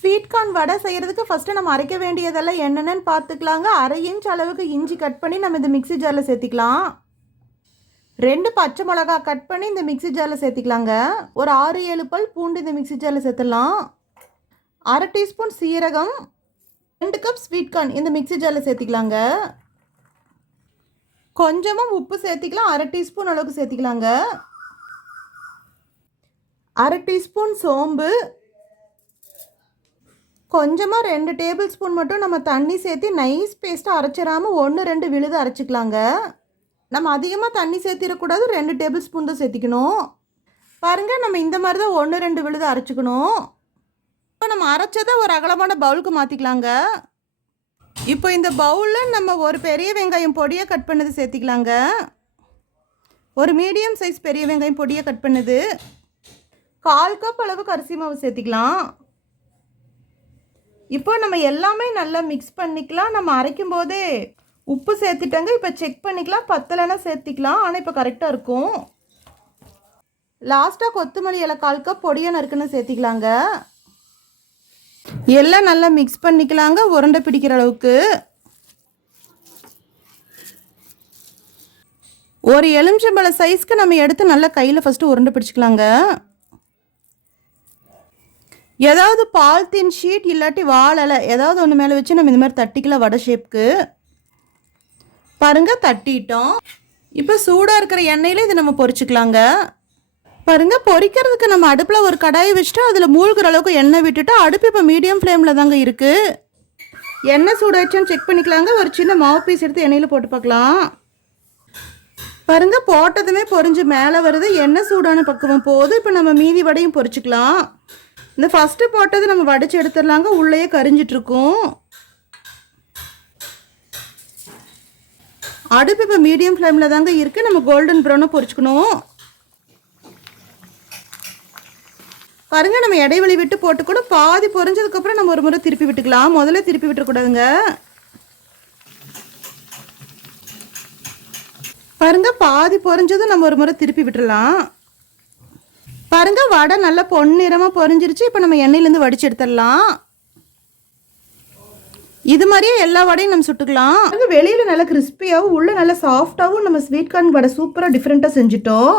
Sweet corn வடை செய்கிறதுக்கு first நம்ம அரைக்க வேண்டியதெல்லாம் என்னென்னு பார்த்துக்கலாங்க. 1/2 இன்ச் அளவுக்கு இஞ்சி கட் பண்ணி நம்ம இந்த மிக்ஸி ஜாரில் சேர்த்திக்கலாம். 2 பச்சை மிளகா கட் பண்ணி இந்த மிக்ஸி ஜாரில் சேர்த்திக்கலாங்க. ஒரு 6-7 பல் பூண்டு இந்த மிக்ஸி ஜாரில் சேர்த்துடலாம். 1/2 டீஸ்பூன் சீரகம், 2 கப் ஸ்வீட் கார்ன் இந்த மிக்ஸி ஜாரில் சேர்த்திக்கலாங்க. கொஞ்சமாக உப்பு சேர்த்திக்கலாம். 1/2 டீஸ்பூன் அளவுக்கு சேர்த்திக்கலாங்க. 1/2 டீஸ்பூன் சோம்பு, கொஞ்சமாக 2 டேபிள் ஸ்பூன் மட்டும் நம்ம தண்ணி சேர்த்து நைஸ் பேஸ்ட்டாக அரைச்சிடாமல் 1-2 விழுது அரைச்சிக்கலாங்க. நம்ம அதிகமாக தண்ணி சேர்த்திடக்கூடாது, 2 டேபிள் ஸ்பூன் தான் சேர்த்திக்கணும். பாருங்கள், நம்ம இந்த மாதிரி தான் 1-2 விழுது அரைச்சிக்கணும். இப்போ நம்ம அரைச்சதை ஒரு அகலமான பவுலுக்கு மாற்றிக்கலாங்க. இப்போ இந்த பவுலில் நம்ம ஒரு பெரிய வெங்காயம் பொடியாக கட் பண்ணது சேர்த்திக்கலாங்க. ஒரு மீடியம் சைஸ் பெரிய வெங்காயம் பொடியாக கட் பண்ணது. 1/4 கப் அளவுக்கு அரிசி மாவு சேர்த்திக்கலாம். இப்போ நம்ம எல்லாமே நல்லா மிக்ஸ் பண்ணிக்கலாம். நம்ம அரைக்கும் போதே உப்பு சேர்த்துட்டங்க. இப்போ செக் பண்ணிக்கலாம், பத்தலைன்னா சேர்த்திக்கலாம். ஆனால் இப்போ கரெக்டாக இருக்கும். லாஸ்ட்டாக கொத்தமல்லி இலை 1/4 கப் பொடியாக நறுக்குன்னு சேர்த்திக்கலாங்க. எல்லாம் நல்லா மிக்ஸ் பண்ணிக்கலாங்க, உருண்டை பிடிக்கிற அளவுக்கு. ஒரு எலுமிச்சம்பழ சைஸ்க்கு நம்ம எடுத்து நல்லா கையில் ஃபஸ்ட்டு உருண்டை பிடிச்சிக்கலாங்க. ஏதாவது பால்தீன் ஷீட் இல்லாட்டி வாழலை ஏதாவது ஒன்று மேலே வச்சு நம்ம இந்த மாதிரி தட்டிக்கலாம் வடை ஷேப்புக்கு. பாருங்கள், தட்டிட்டோம். இப்போ சூடாக இருக்கிற எண்ணெயில் இதை நம்ம பொரிச்சிக்கலாங்க. பாருங்கள், பொரிக்கிறதுக்கு நம்ம அடுப்பில் ஒரு கடாயை வச்சுட்டு அதில் மூழ்கிற அளவுக்கு எண்ணெய் விட்டுட்டு அடுப்பு இப்போ மீடியம் ஃப்ளேமில் தாங்க இருக்குது. எண்ணெய் சூடாச்சுன்னு செக் பண்ணிக்கலாங்க. ஒரு சின்ன மாவு பீஸ் எடுத்து எண்ணெயில் போட்டு பார்க்கலாம். பாருங்கள், போட்டதுமே பொரிஞ்சு மேலே வருது. எண்ணெய் சூடான பக்குவம் போது. இப்போ நம்ம மீதி வடையும் பொரிச்சிக்கலாம். இந்த ஃபஸ்ட்டு போட்டது நம்ம வடித்து எடுத்துடலாங்க. உள்ளேயே கரிஞ்சிட்ருக்கும். அடுப்பு இப்போ மீடியம் ஃப்ளேமில் தாங்க இருக்குது. நம்ம கோல்டன் ப்ரௌனாக பொரிச்சுக்கணும். பாருங்கள், நம்ம இடைவெளி விட்டு போட்டு கூட பாதி பொரிஞ்சதுக்கப்புறம் நம்ம ஒரு முறை திருப்பி விட்டுக்கலாம். முதல்ல திருப்பி விட்டுறக்கூடாதுங்க. பாருங்கள், பாதி பொரிஞ்சதும் நம்ம ஒரு முறை திருப்பி விட்டுடலாம். பாருங்கள், வடை நல்லா பொன்னிறமாக பொரிஞ்சிருச்சு. இப்போ நம்ம எண்ணெயிலேருந்து வடித்து எடுத்துடலாம். இது மாதிரியே எல்லா வடையும் நம்ம சுட்டுக்கலாம். வெளியில் நல்லா கிறிஸ்பியாகவும் உள்ளே நல்லா சாஃப்டாகவும் நம்ம ஸ்வீட் கார்ன் வடை சூப்பராக டிஃப்ரெண்ட்டாக செஞ்சுட்டோம்.